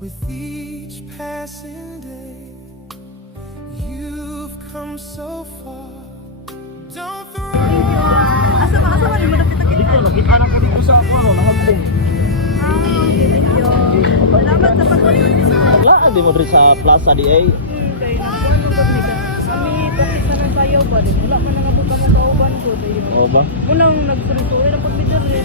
With each passing day, you've come so far. Don't throw Asa ba di mo nakita kita? Dito, nakita na ko dito sa nahagpong. Thank you. Salamat sa pag-ulit. Wala, di mo rin sa plaza di ay. Kaya nakuha nung pagmika. Kami bakit sa nang sayaw ba din? Wala man nang abot ang kauban ko. Oo ba? Munang nagsuri-suri ng pagmidar rin.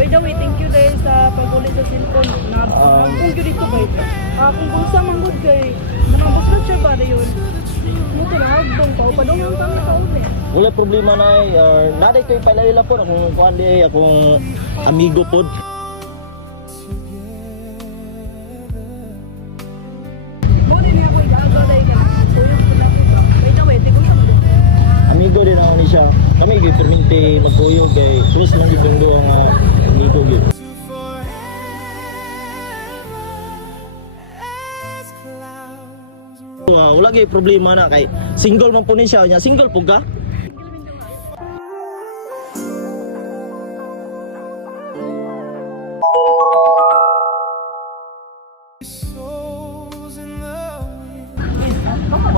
By the way, thank you dahil sa pag-ulit sa cellphone. Kung yun dito ba ito? Kung bulsa manggod kay manambos na siya ba yun? Muto na hagdong pa. Upadong yung kami kauli. Wala problema na ay. Naday ko yung pailalila po. Akong kuhan di ay. Akong amigo po. Muna niya ako igagaw dahil ka na. Tuyok ko na po ba? By the way, tigong sa mga. Amigo din ako ni siya. Kami giperminti nagkuyog kay Chris lang yung duwang amigo yun. Wala kay problema na kay single man po ni siya. Single po ka? souls in the wind.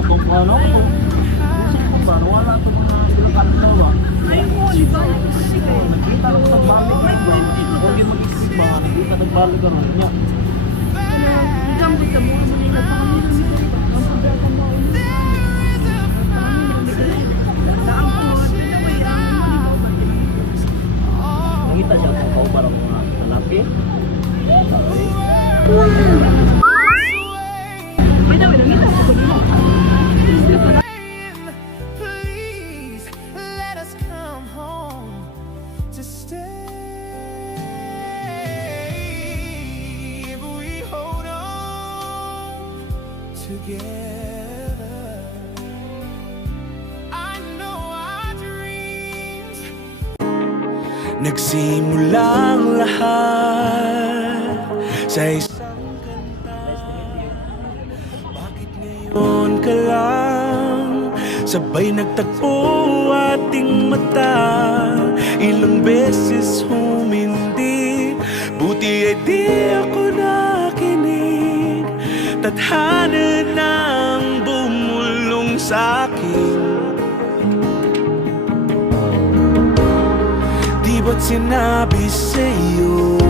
Kung ano? Wala ito mga ilang ba? Ay mo, di ba? Nakita lang sa balik. Huwag yung mag-isip ba? Nakita nagbalik ka rin niya. Ikaw ko sa mga manila. Pangamit ang mga iba. Ang pagkakang baon. Nakita siya kung kaubar ang mga lalaki. By the way, nangita ko ko dito. Please let us come home to stay. If we hold on together, I know our dreams. Nagsimulang lahat sa isang kanta. Bakit ngayon ka lang sabay nagtagpo ating mata? Ilang beses humindi, buti ay di ako nakinig. Tadhana nang bumulong sa'kin. Di ba't sinabi sa'yo